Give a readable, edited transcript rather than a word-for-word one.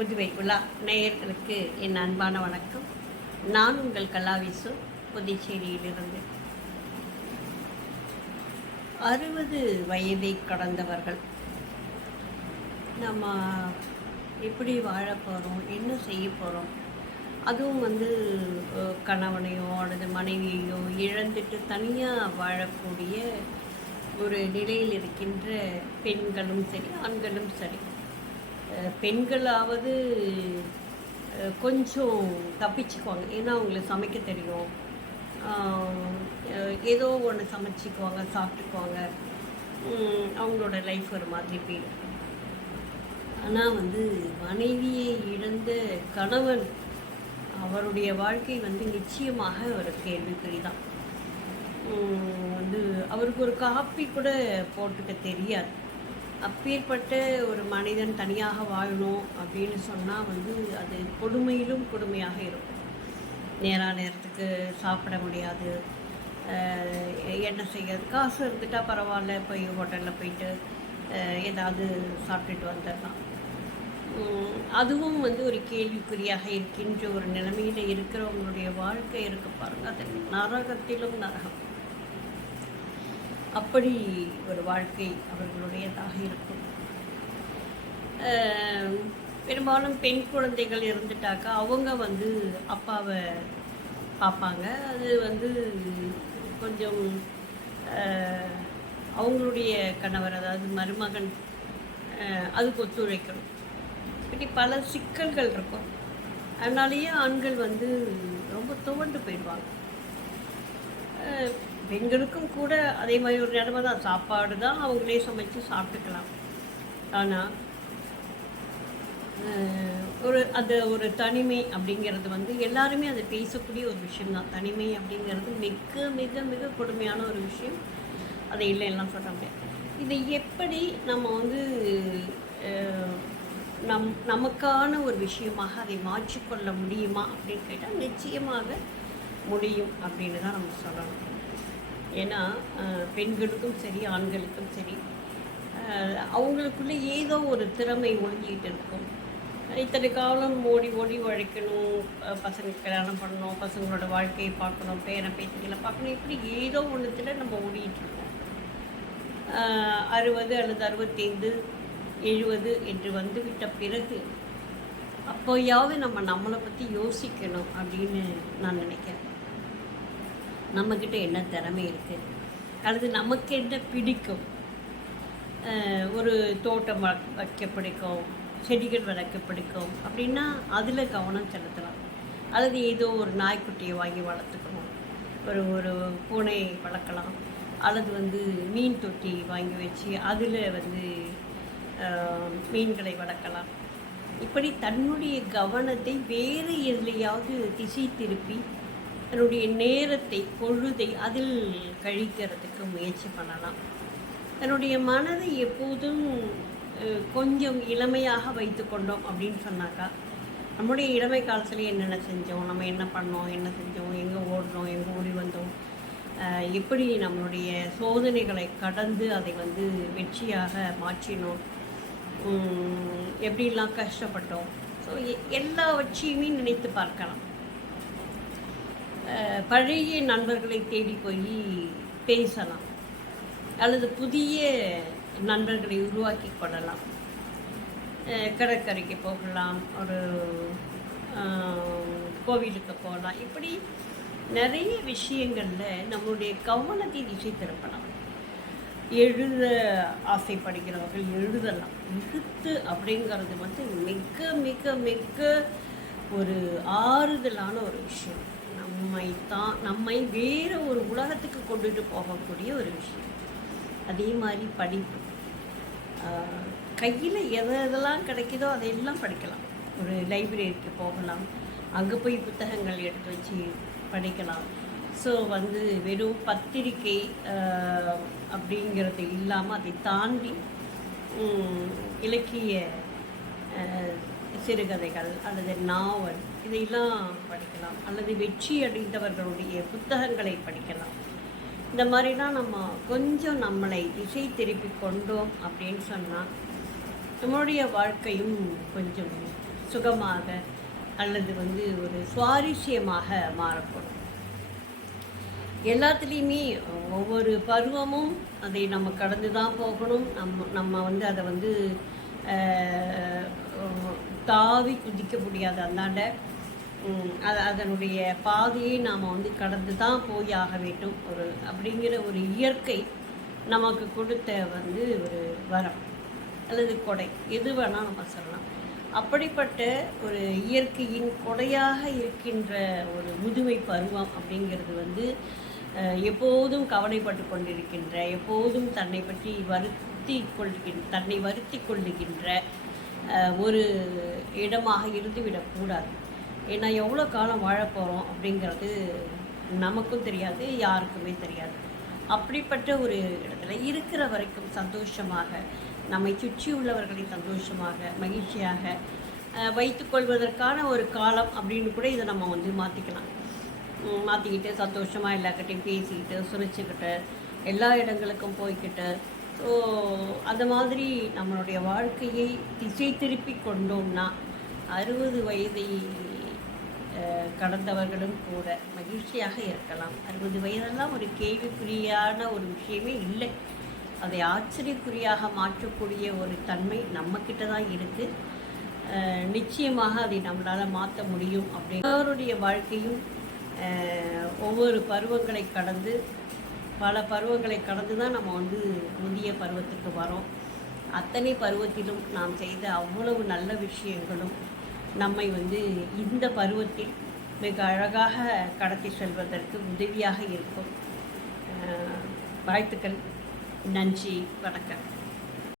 புதுவை உலா நேயர்களுக்கு என் அன்பான வணக்கம். நான் உங்கள் கலாவிசு, புதுச்சேரியிலிருந்து. 60 வயதை கடந்தவர்கள் நம்ம எப்படி வாழ போகிறோம், என்ன செய்ய போகிறோம், அதுவும் கணவனையோ அல்லது மனைவியையோ இழந்துட்டு தனியாக வாழக்கூடிய ஒரு நிலையில் இருக்கின்ற பெண்களும் சரி ஆண்களும் சரி. பெண்களாவது கொஞ்சம் தப்பிச்சுக்குவாங்க, ஏன்னா அவங்களுக்கு சமைக்க தெரியும், ஏதோ ஒன்று சமைச்சிக்குவாங்க, சாப்பிட்டுக்குவாங்க, அவங்களோட லைஃப் ஒரு மாதிரி போயிடும். ஆனால் மனைவியை இழந்த கணவன், அவருடைய வாழ்க்கை நிச்சயமாக ஒரு கேள்விக்குறி தான். அவருக்கு ஒரு காப்பி கூட போட்டுக்க தெரியாது. அப்பேற்பட்ட ஒரு மனிதன் தனியாக வாழணும் அப்படின்னு சொன்னால் அது கொடுமையிலும் கொடுமையாக இருக்கும். நேரத்துக்கு சாப்பிட முடியாது, என்ன செய்யாது, காசு இருந்துட்டால் பரவாயில்ல, போய் ஹோட்டலில் போயிட்டு ஏதாவது சாப்பிட்டுட்டு வந்துடலாம். அதுவும் ஒரு கேள்விக்குறியாக இருக்கின்ற ஒரு நிலைமையில் இருக்கிறவங்களுடைய வாழ்க்கை இருக்க பாருங்கள், அது நரகத்திலும் நரகம். அப்படி ஒரு வாழ்க்கை அவர்களுடையதாக இருக்கும். பெரும்பாலும் பெண் குழந்தைகள் இருந்துட்டாக்கா அவங்க அப்பாவை பார்ப்பாங்க. அது கொஞ்சம் அவங்களுடைய கணவர், அதாவது மருமகன், அதுக்கு ஒத்துழைக்கணும். இப்படி பல சிக்கல்கள் இருக்கும். அதனாலேயே ஆண்கள் ரொம்ப துவண்டு போயிடுவாங்க. பெண்களுக்கும் கூட அதே மாதிரி ஒரு நிலைமை தான். சாப்பாடு தான் அவங்களே சமைச்சு சாப்பிட்டுக்கலாம். ஆனால் ஒரு தனிமை அப்படிங்கிறது எல்லாருமே அதை பேசக்கூடிய ஒரு விஷயம்தான். தனிமை அப்படிங்கிறது மிக மிக மிக கொடுமையான ஒரு விஷயம். அதை இல்லைன்னா சொல்ல முடியாது. இதை எப்படி நம்ம நமக்கான ஒரு விஷயமாக அதை மாற்றிக்கொள்ள முடியுமா அப்படின்னு கேட்டால் நிச்சயமாக முடியும் அப்படின்னு தான் நம்ம சொல்லணும். ஏன்னா பெண்களுக்கும் சரி ஆண்களுக்கும் சரி அவங்களுக்குள்ளே ஏதோ ஒரு திறமை ஒழிஞ்சிக்கிட்டு இருக்கும். இத்தனை காலம் ஓடி ஓடி உழைக்கணும், பசங்களுக்கு கல்யாணம் பண்ணணும், பசங்களோட வாழ்க்கையை பார்க்கணும், பேரன் பேத்திகளை பார்க்கணும், இப்படி ஏதோ ஒன்றுத்தில் நம்ம ஓடிக்கிட்டு இருக்கோம். 60 அல்லது 65 70 என்று வந்துவிட்ட பிறகு அப்போயாவது நம்மளை பற்றி யோசிக்கணும் அப்படின்னு நான் நினைக்கிறேன். நம்மக்கிட்ட என்ன திறமை இருக்குது, அல்லது நமக்கு என்ன பிடிக்கும். ஒரு தோட்டம் வைக்க பிடிக்கும், செடிகள் வளர்க்க பிடிக்கும் அப்படின்னா அதில் கவனம் செலுத்தலாம். அல்லது ஏதோ ஒரு நாய்க்குட்டியை வாங்கி வளர்த்துக்கணும், ஒரு பூனை வளர்க்கலாம், அல்லது மீன் தொட்டி வாங்கி வச்சு அதில் மீன்களை வளர்க்கலாம். இப்படி தன்னுடைய கவனத்தை வேறு எதுலையாவது திசை திருப்பி தன்னுடைய நேரத்தை, பொழுதை அதில் கழிக்கிறதுக்கு முயற்சி பண்ணலாம். தன்னுடைய மனதை எப்போதும் கொஞ்சம் இளமையாக வைத்து கொண்டோம் அப்படின்னு சொன்னாக்கா, நம்முடைய இளமை காலத்தில் என்னென்ன செஞ்சோம், நம்ம என்ன பண்ணோம், என்ன செஞ்சோம், எங்கே ஓடினோம், எங்கே ஓடி வந்தோம், எப்படி நம்மளுடைய சோதனைகளை கடந்து அதை வெற்றியாக மாற்றினோம், எப்படிலாம் கஷ்டப்பட்டோம், ஸோ எல்லாவற்றையுமே நினைத்து பார்க்கலாம். பழைய நண்பர்களை தேடி போய் பேசலாம், அல்லது புதிய நண்பர்களை உருவாக்கி கொள்ளலாம். கடற்கரைக்கு போகலாம், ஒரு கோவிலுக்கு போகலாம். இப்படி நிறைய விஷயங்களில் நம்மளுடைய கவனத்தை திசை திருப்பலாம். எழுத ஆசைப்படுகிறவர்கள் எழுதலாம். எழுத்து அப்படிங்கிறது மிக மிக மிக ஒரு ஆறுதலான ஒரு விஷயம். நம்மை வேறு ஒரு உலகத்துக்கு கொண்டுட்டு போகக்கூடிய ஒரு விஷயம். அதே மாதிரி படிப்பு, கையில் எதெல்லாம் கிடைக்குதோ அதையெல்லாம் படிக்கலாம். ஒரு லைப்ரரிக்கு போகலாம், அங்கே போய் புத்தகங்கள் எடுத்து வச்சு படிக்கலாம். ஸோ வெறும் பத்திரிக்கை அப்படிங்கிறது இல்லாமல் அதை தாண்டி இலக்கிய சிறுகதைகள் அல்லது நாவல் இதையெல்லாம் படிக்கலாம், அல்லது வெற்றி அடைந்தவர்களுடைய புத்தகங்களை படிக்கலாம். இந்த மாதிரிலாம் நம்ம கொஞ்சம் நம்மளை திசை திருப்பி கொண்டோம் அப்படின்னு சொன்னால் நம்மளுடைய வாழ்க்கையும் கொஞ்சம் சுகமாக அல்லது ஒரு சுவாரஸ்யமாக மாறக்கூடும். எல்லாத்துலேயுமே ஒவ்வொரு பருவமும் அதை நம்ம கடந்து தான் போகணும். நம்ம அதை தாவி குதிக்க முடியாது. அந்தாண்ட அதனுடைய பாதையை நாம் கடந்து தான் போய் ஆக வேண்டும். அப்படிங்கிற ஒரு இயற்கை நமக்கு கொடுத்த ஒரு வரம் அல்லது கொடை, எது வேணால் நம்ம சொல்லலாம். அப்படிப்பட்ட ஒரு இயற்கையின் கொடையாக இருக்கின்ற ஒரு முதுமை பருவம் அப்படிங்கிறது எப்போதும் கவலைப்பட்டு கொண்டிருக்கின்ற, எப்போதும் தன்னை பற்றி தன்னை வருத்தி கொள்ளுகின்ற ஒரு இடமாக இருந்துவிடக்கூடாது. ஏன்னா எவ்வளோ காலம் வாழப்போகிறோம் அப்படிங்கிறது நமக்கும் தெரியாது, யாருக்குமே தெரியாது. அப்படிப்பட்ட ஒரு இடத்துல இருக்கிற வரைக்கும் சந்தோஷமாக, நம்மை சுற்றி உள்ளவர்களை சந்தோஷமாக மகிழ்ச்சியாக வைத்துக்கொள்வதற்கான ஒரு காலம் அப்படின்னு கூட இதை நம்ம மாற்றிக்கிட்டு சந்தோஷமாக எல்லாக்கிட்டையும் பேசிக்கிட்டு சுரிச்சுக்கிட்டு எல்லா இடங்களுக்கும் போய்கிட்டு, ஸோ அந்த மாதிரி நம்மளுடைய வாழ்க்கையை திசை திருப்பி கொண்டோம்னா 60 வயதை கடந்தவர்களும் கூட மகிழ்ச்சியாக இருக்கலாம். 60 வயதெல்லாம் ஒரு கேள்விக்குறியான ஒரு விஷயமே இல்லை. அதை ஆச்சரியக்குறியாக மாற்றக்கூடிய ஒரு தன்மை நம்மக்கிட்ட தான் இருக்குது. நிச்சயமாக அதை நம்மளால் மாற்ற முடியும். எல்லாருடைய வாழ்க்கையும் ஒவ்வொரு பருவங்களை கடந்து, பல பருவங்களை கடந்து தான் நம்ம முதிய பருவத்துக்கு வரோம். அத்தனை பருவத்திலும் நாம் செய்த அவ்வளவு நல்ல விஷயங்களும் நம்மை இந்த பருவத்தில் மிக அழகாக கடத்தி செல்வதற்கு உதவியாக இருக்கும். வாழ்த்துக்கள். நன்றி. வணக்கம்.